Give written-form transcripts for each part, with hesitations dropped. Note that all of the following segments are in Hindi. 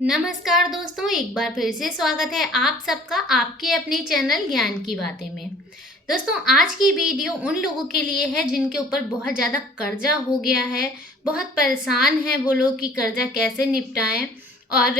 नमस्कार दोस्तों, एक बार फिर से स्वागत है आप सबका आपके अपने चैनल ज्ञान की बातें में। दोस्तों, आज की वीडियो उन लोगों के लिए है जिनके ऊपर बहुत ज़्यादा कर्जा हो गया है, बहुत परेशान हैं वो लोग कि कर्जा कैसे निपटाएं। और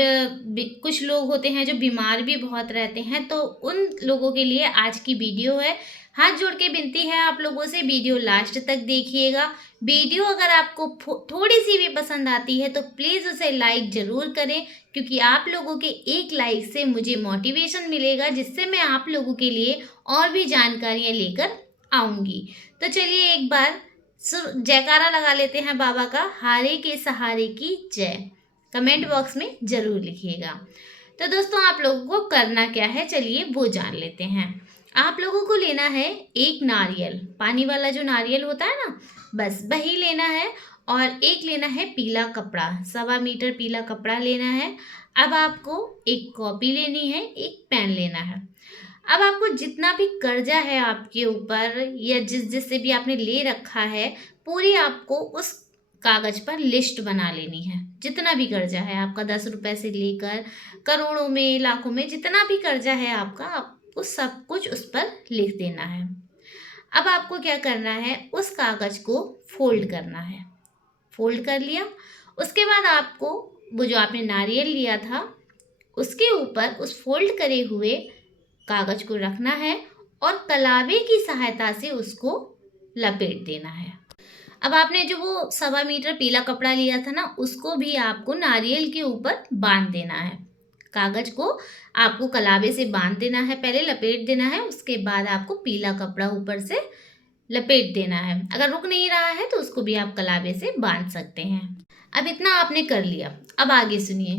कुछ लोग होते हैं जो बीमार भी बहुत रहते हैं, तो उन लोगों के लिए आज की वीडियो है। हाथ जोड़ के विनती है आप लोगों से, वीडियो लास्ट तक देखिएगा। वीडियो अगर आपको थोड़ी सी भी पसंद आती है तो प्लीज़ उसे लाइक ज़रूर करें, क्योंकि आप लोगों के एक लाइक से मुझे मोटिवेशन मिलेगा, जिससे मैं आप लोगों के लिए और भी जानकारियाँ लेकर आऊँगी। तो चलिए एक बार जयकारा लगा लेते हैं बाबा का, हारे के सहारे की जय। कमेंट बॉक्स में ज़रूर लिखिएगा। तो दोस्तों, आप लोगों को करना क्या है, चलिए वो जान लेते हैं। आप लोगों को लेना है एक नारियल, पानी वाला जो नारियल होता है ना, बस वही लेना है। और एक लेना है पीला कपड़ा, 1.25 मीटर पीला कपड़ा लेना है। अब आपको एक कॉपी लेनी है, एक पेन लेना है। अब आपको जितना भी कर्जा है आपके ऊपर या जिससे भी आपने ले रखा है, पूरी आपको उस कागज पर लिस्ट बना लेनी है। जितना भी कर्जा है आपका, 10 रुपए से लेकर करोड़ों में, लाखों में, जितना भी कर्जा है आपका, आपको सब कुछ उस पर लिख देना है। अब आपको क्या करना है, उस कागज को फोल्ड करना है। फोल्ड कर लिया, उसके बाद आपको वो जो आपने नारियल लिया था उसके ऊपर उस फोल्ड करे हुए कागज को रखना है और कलावे की सहायता से उसको लपेट देना है। अब आपने जो वो 1.25 मीटर पीला कपड़ा लिया था ना, उसको भी आपको नारियल के ऊपर बांध देना है। कागज को आपको कलावे से बांध देना है, पहले लपेट देना है, उसके बाद आपको पीला कपड़ा ऊपर से लपेट देना है। अगर रुक नहीं रहा है तो उसको भी आप कलावे से बांध सकते हैं। अब इतना आपने कर लिया, अब आगे सुनिए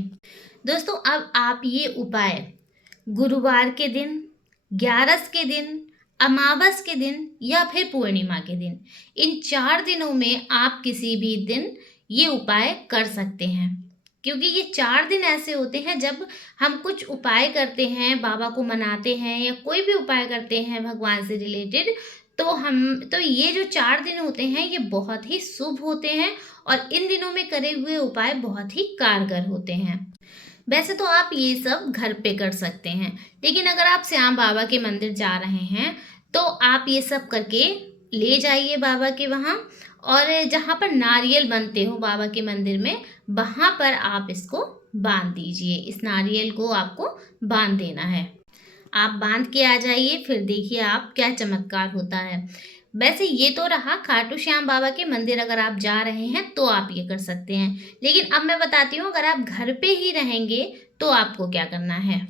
दोस्तों। अब आप ये उपाय गुरुवार के दिन, ग्यारस के दिन, अमावस के दिन या फिर पूर्णिमा के दिन, इन 4 दिनों में आप किसी भी दिन ये उपाय कर सकते हैं। क्योंकि ये 4 दिन ऐसे होते हैं जब हम कुछ उपाय करते हैं, बाबा को मनाते हैं या कोई भी उपाय करते हैं भगवान से रिलेटेड, तो ये जो 4 दिन होते हैं ये बहुत ही शुभ होते हैं और इन दिनों में करे हुए उपाय बहुत ही कारगर होते हैं। वैसे तो आप ये सब घर पे कर सकते हैं, लेकिन अगर आप श्याम बाबा के मंदिर जा रहे हैं तो आप ये सब करके ले जाइए बाबा के वहाँ। और जहाँ पर नारियल बनते हो बाबा के मंदिर में, वहाँ पर आप इसको बांध दीजिए। इस नारियल को आपको बांध देना है। आप बांध के आ जाइए, फिर देखिए आप क्या चमत्कार होता है। वैसे ये तो रहा खाटू श्याम बाबा के मंदिर, अगर आप जा रहे हैं तो आप ये कर सकते हैं। लेकिन अब मैं बताती हूँ, अगर आप घर पे ही रहेंगे तो आपको क्या करना है।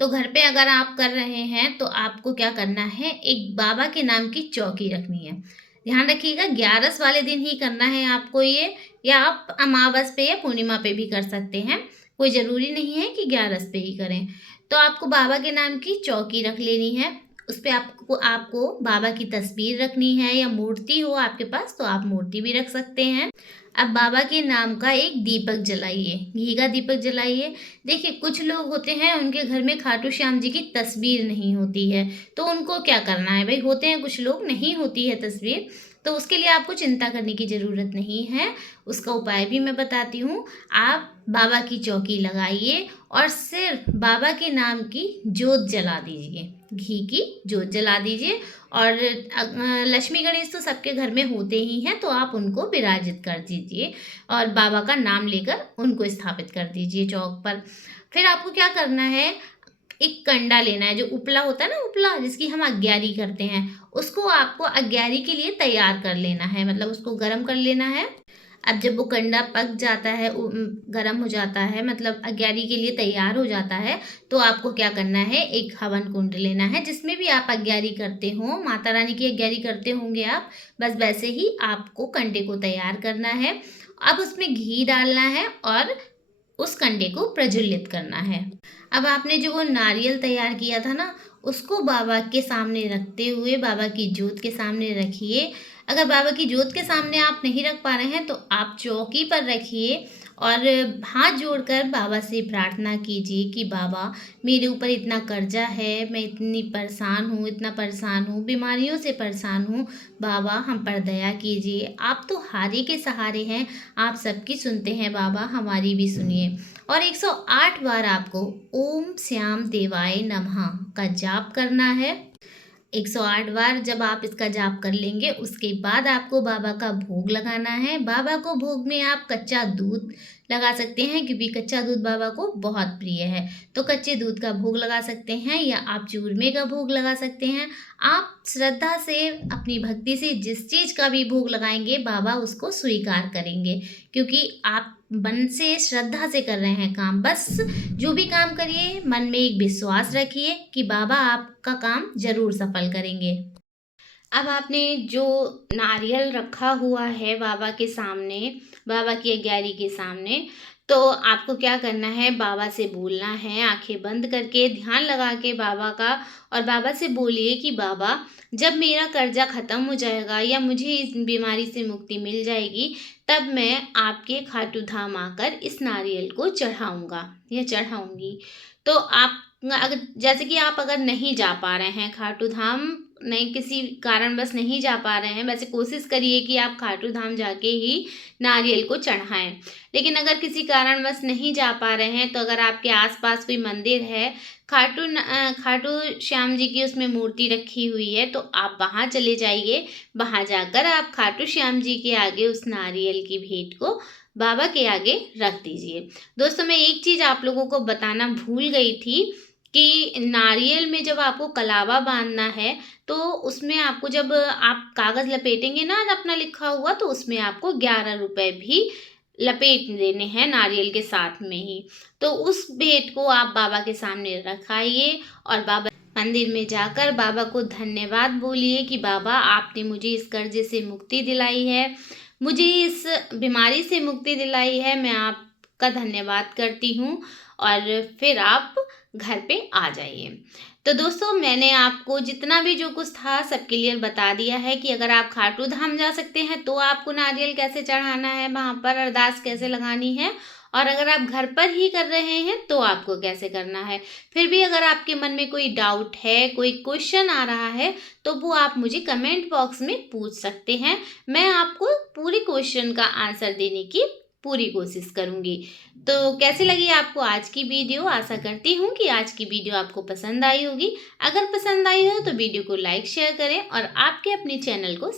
तो घर पे अगर आप कर रहे हैं तो आपको क्या करना है, एक बाबा के नाम की चौकी रखनी है। ध्यान रखिएगा, 11 वाले दिन ही करना है आपको ये, या आप अमावस पे या पूर्णिमा पे भी कर सकते हैं। कोई ज़रूरी नहीं है कि 11 पे ही करें। तो आपको बाबा के नाम की चौकी रख लेनी है। उस पे आपको आपको बाबा की तस्वीर रखनी है, या मूर्ति हो आपके पास तो आप मूर्ति भी रख सकते हैं। अब बाबा के नाम का एक दीपक जलाइए, घी का दीपक जलाइए। देखिए, कुछ लोग होते हैं उनके घर में खाटू श्याम जी की तस्वीर नहीं होती है, तो उनको क्या करना है भाई, होते हैं कुछ लोग नहीं होती है तस्वीर, तो उसके लिए आपको चिंता करने की ज़रूरत नहीं है। उसका उपाय भी मैं बताती हूँ। आप बाबा की चौकी लगाइए और सिर्फ बाबा के नाम की जोत जला दीजिए, घी की जोत जला दीजिए। और लक्ष्मी गणेश तो सबके घर में होते ही हैं, तो आप उनको विराजित कर दीजिए और बाबा का नाम लेकर उनको स्थापित कर दीजिए चौक पर। फिर आपको क्या करना है, एक कंडा लेना है, जो उपला होता है ना, उपला जिसकी हम अग्यारी करते हैं, उसको आपको अग्यारी के लिए तैयार कर लेना है, मतलब उसको गर्म कर लेना है। अब जब वो कंडा पक जाता है, गर्म हो जाता है, मतलब अग्यारी के लिए तैयार हो जाता है, तो आपको क्या करना है, एक हवन कुंड लेना है, जिसमें भी आप अग्यारी करते हो, माता रानी की अग्यारी करते होंगे आप, बस वैसे ही आपको कंडे को तैयार करना है। अब उसमें घी डालना है और उस कंडे को प्रज्वलित करना है। अब आपने जो वो नारियल तैयार किया था ना, उसको बाबा के सामने रखते हुए बाबा की जोत के सामने रखिए। अगर बाबा की जोत के सामने आप नहीं रख पा रहे हैं तो आप चौकी पर रखिए और हाथ जोड़कर बाबा से प्रार्थना कीजिए कि बाबा मेरे ऊपर इतना कर्जा है, मैं इतनी परेशान हूँ, इतना परेशान हूँ, बीमारियों से परेशान हूँ। बाबा हम पर दया कीजिए, आप तो हारी के सहारे हैं, आप सबकी सुनते हैं बाबा, हमारी भी सुनिए। और 108 बार आपको ओम श्याम देवाय नमः का जाप करना है। 108 बार जब आप इसका जाप कर लेंगे, उसके बाद आपको बाबा का भोग लगाना है। बाबा को भोग में आप कच्चा दूध लगा सकते हैं, क्योंकि कच्चा दूध बाबा को बहुत प्रिय है। तो कच्चे दूध का भोग लगा सकते हैं या आप चूरमे का भोग लगा सकते हैं। आप श्रद्धा से, अपनी भक्ति से जिस चीज़ का भी भोग लगाएंगे, बाबा उसको स्वीकार करेंगे, क्योंकि आप मन से श्रद्धा से कर रहे हैं काम। बस जो भी काम करिए, मन में एक विश्वास रखिए कि बाबा आपका काम ज़रूर सफल करेंगे। अब आपने जो नारियल रखा हुआ है बाबा के सामने, बाबा की अग्यारी के सामने, तो आपको क्या करना है, बाबा से बोलना है, आंखें बंद करके ध्यान लगा के बाबा का। और बाबा से बोलिए कि बाबा जब मेरा कर्जा ख़त्म हो जाएगा या मुझे इस बीमारी से मुक्ति मिल जाएगी, तब मैं आपके खाटू धाम आकर इस नारियल को चढ़ाऊँगा या चढ़ाऊँगी। तो आप अगर, जैसे कि आप अगर नहीं जा पा रहे हैं खाटू धाम, नहीं किसी कारणवश नहीं जा पा रहे हैं, वैसे कोशिश करिए कि आप खाटू धाम जाके ही नारियल को चढ़ाएं। लेकिन अगर किसी कारणवश नहीं जा पा रहे हैं, तो अगर आपके आसपास कोई मंदिर है, खाटू श्याम जी की उसमें मूर्ति रखी हुई है, तो आप वहाँ चले जाइए। वहाँ जाकर आप खाटू श्याम जी के आगे उस नारियल की भेंट को बाबा के आगे रख दीजिए। दोस्तों, मैं एक चीज़ आप लोगों को बताना भूल गई थी कि नारियल में जब आपको कलावा बांधना है, तो उसमें आपको, जब आप कागज़ लपेटेंगे ना अपना लिखा हुआ, तो उसमें आपको 11 रुपए भी लपेट देने हैं नारियल के साथ में ही। तो उस भेंट को आप बाबा के सामने रखाइए और बाबा मंदिर में जाकर बाबा को धन्यवाद बोलिए कि बाबा आपने मुझे इस कर्जे से मुक्ति दिलाई है, मुझे इस बीमारी से मुक्ति दिलाई है, मैं आपका धन्यवाद करती हूँ। और फिर आप घर पे आ जाइए। तो दोस्तों, मैंने आपको जितना भी जो कुछ था सब क्लियर बता दिया है कि अगर आप खाटू धाम जा सकते हैं तो आपको नारियल कैसे चढ़ाना है, वहाँ पर अरदास कैसे लगानी है, और अगर आप घर पर ही कर रहे हैं तो आपको कैसे करना है। फिर भी अगर आपके मन में कोई डाउट है, कोई क्वेश्चन आ रहा है, तो वो आप मुझे कमेंट बॉक्स में पूछ सकते हैं। मैं आपको पूरी क्वेश्चन का आंसर देने की पूरी कोशिश करूँगी। तो कैसी लगी आपको आज की वीडियो? आशा करती हूँ कि आज की वीडियो आपको पसंद आई होगी। अगर पसंद आई हो तो वीडियो को लाइक शेयर करें और आपके अपने चैनल को